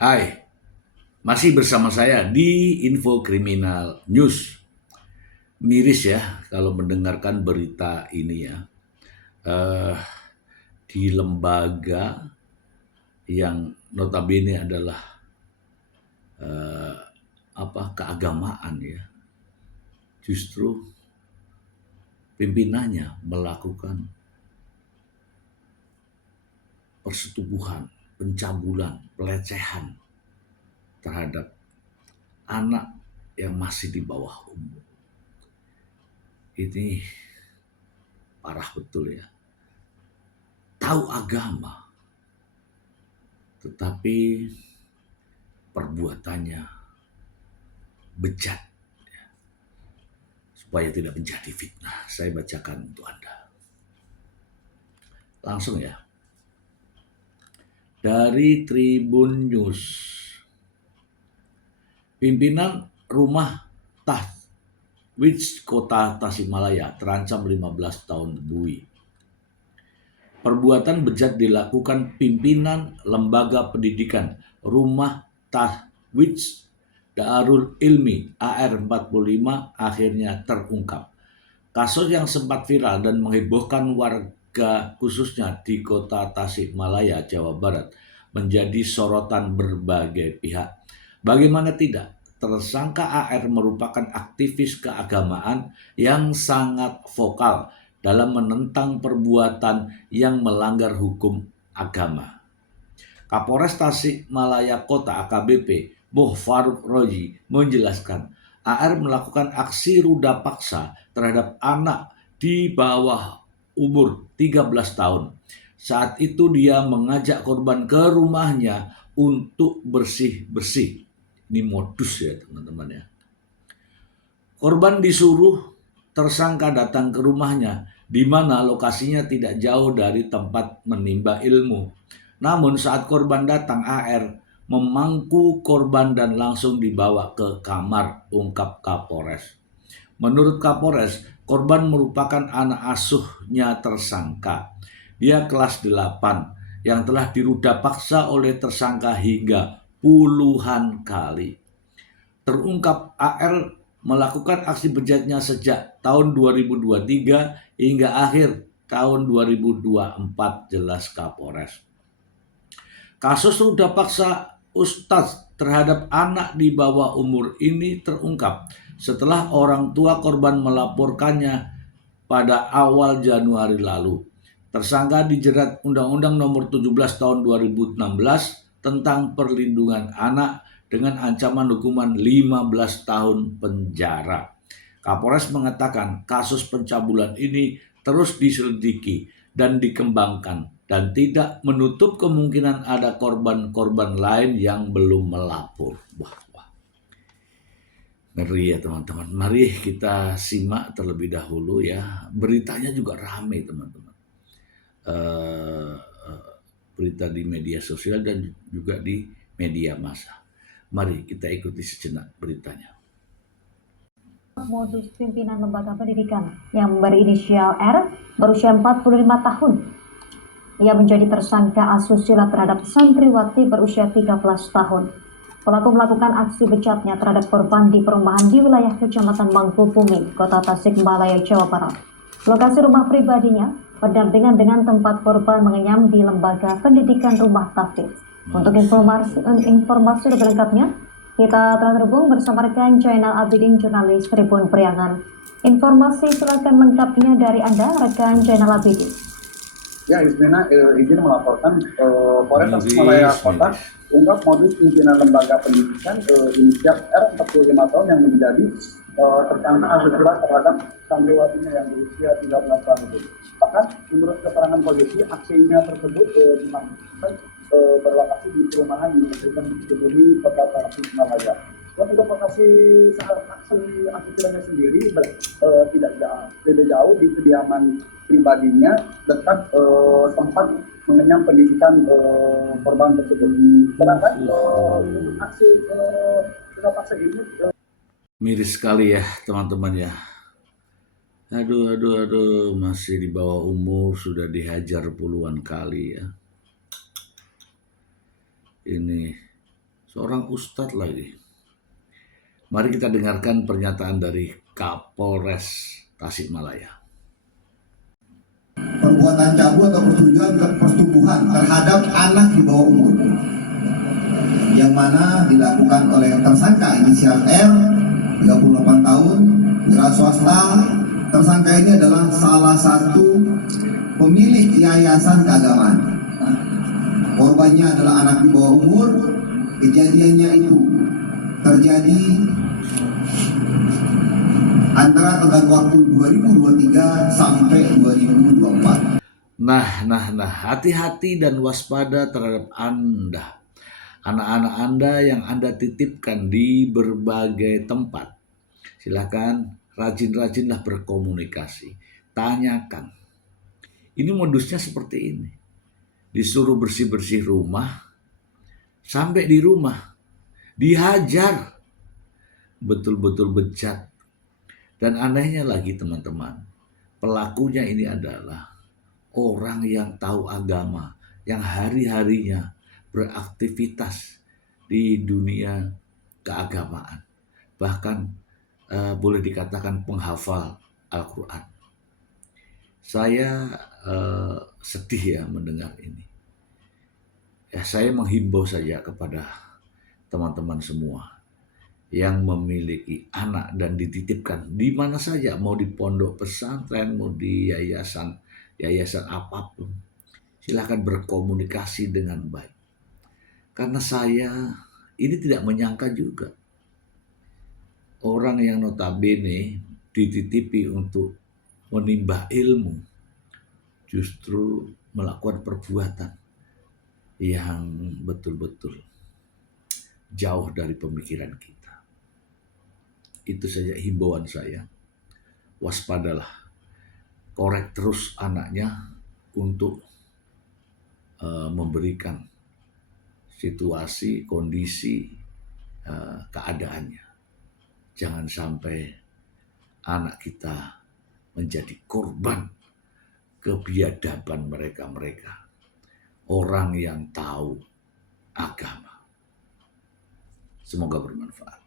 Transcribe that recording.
Hai, masih bersama saya di Info Kriminal News. Miris ya kalau mendengarkan berita ini ya. Eh, di lembaga yang notabene adalah eh, keagamaan ya. Justru pimpinannya melakukan persetubuhan, pencabulan, pelecehan terhadap anak yang masih di bawah umur. Ini parah betul ya. Tahu agama, tetapi perbuatannya bejat supaya tidak menjadi fitnah. Saya bacakan untuk Anda. Langsung ya. Dari Tribun News. Pimpinan rumah Tahwidz Kota Tasikmalaya terancam 15 tahun bui. Perbuatan bejat dilakukan pimpinan lembaga pendidikan Rumah Tahwidz Darul Ilmi AR45 akhirnya terungkap. Kasus yang sempat viral dan menghebohkan warga khususnya di kota Tasikmalaya, Jawa Barat menjadi sorotan berbagai pihak. Bagaimana tidak, tersangka AR merupakan aktivis keagamaan yang sangat vokal dalam menentang perbuatan yang melanggar hukum agama. Kapolres Tasikmalaya Kota AKBP Boh Faruk Roji menjelaskan, AR melakukan aksi ruda paksa terhadap anak di bawah umur 13 tahun. Saat itu dia mengajak korban ke rumahnya untuk bersih-bersih. Ini modus ya teman-teman ya. Korban disuruh tersangka datang ke rumahnya, di mana lokasinya tidak jauh dari tempat menimba ilmu. Namun saat korban datang, AR memangku korban dan langsung dibawa ke kamar, ungkap Kapolres. Menurut Kapolres, korban merupakan anak asuhnya tersangka. Dia kelas 8 yang telah diruda paksa oleh tersangka hingga puluhan kali. Terungkap AR melakukan aksi bejatnya sejak tahun 2023 hingga akhir tahun 2024, jelas Kapolres. Kasus ruda paksa Ustadz terhadap anak di bawah umur ini terungkap setelah orang tua korban melaporkannya pada awal Januari lalu. Tersangka dijerat Undang-Undang Nomor 17 Tahun 2016 tentang perlindungan anak dengan ancaman hukuman 15 tahun penjara. Kapolres mengatakan kasus pencabulan ini terus diselidiki dan dikembangkan dan tidak menutup kemungkinan ada korban-korban lain yang belum melapor. Wah. Ngeri ya teman-teman. Mari kita simak terlebih dahulu ya. Beritanya juga ramai teman-teman. Berita di media sosial dan juga di media massa. Mari kita ikuti sejenak beritanya. Modus pimpinan lembaga pendidikan yang berinisial R berusia 45 tahun. Ia menjadi tersangka asusila terhadap santriwati berusia 13 tahun. Pelaku melakukan aksi bejatnya terhadap korban di perumahan di wilayah Kecamatan Mangkubumi, Kota Tasikmalaya, Jawa Barat. Lokasi rumah pribadinya berdampingan dengan tempat korban mengenyam di lembaga pendidikan Rumah Tahwidz. Untuk informasi lebih lengkapnya, kita telah terhubung bersama rekan Jainal Abidin, jurnalis Tribun Priangan. Informasi silakan lengkapnya dari Anda, rekan Jainal Abidin. Ya, Ismena izin melaporkan Polres Tasikmalaya Kota ungkap modus pimpinan lembaga pendidikan inisial R 45 tahun yang menjadi tersangka asusila terhadap santriwatinya yang berusia 13 tahun itu. Bahkan menurut keterangan polisi, aksinya tersebut dimaksudkan berlokasi di perumahan di Mangkubumi, Kota Tasikmalaya. Untuk lokasi aksi asustilanya sendiri tidak jauh di kediaman pribadinya dekat tempat mengenyam pendidikan korban tersebut. Sedangkan untuk aksi paksa ini miris sekali ya teman-teman ya. Aduh, masih di bawah umur sudah dihajar puluhan kali ya. Ini seorang ustadz lagi. Mari kita dengarkan pernyataan dari Kapolres Tasikmalaya. Perbuatan cabul atau persetubuhan terhadap anak di bawah umur yang mana dilakukan oleh tersangka inisial R 38 tahun wira swasta. Tersangka ini adalah salah satu pemilik yayasan keagamaan. Korbannya adalah anak di bawah umur. Kejadiannya itu terjadi antara tenggang waktu 2023 sampai 2024. Nah, hati-hati dan waspada terhadap Anda. Anak-anak Anda yang Anda titipkan di berbagai tempat. Silakan rajin-rajinlah berkomunikasi. Tanyakan. Ini modusnya seperti ini. Disuruh bersih-bersih rumah. Sampai di rumah. Dihajar. Betul-betul bejat. Dan anehnya lagi teman-teman. Pelakunya ini adalah orang yang tahu agama. Yang hari-harinya beraktivitas di dunia keagamaan. Bahkan boleh dikatakan penghafal Al-Quran. Saya sedih ya mendengar ini. Ya, saya menghimbau saja kepada teman-teman semua yang memiliki anak dan dititipkan di mana saja, mau di pondok pesantren, mau di yayasan apapun. Silakan berkomunikasi dengan baik. Karena saya ini tidak menyangka juga orang yang notabene dititipi untuk menimba ilmu justru melakukan perbuatan yang betul-betul jauh dari pemikiran kita. Itu saja himbauan saya. Waspadalah. Korek terus anaknya untuk memberikan situasi, kondisi, keadaannya. Jangan sampai anak kita menjadi korban kebiadaban mereka-mereka. Orang yang tahu agama. Semoga bermanfaat.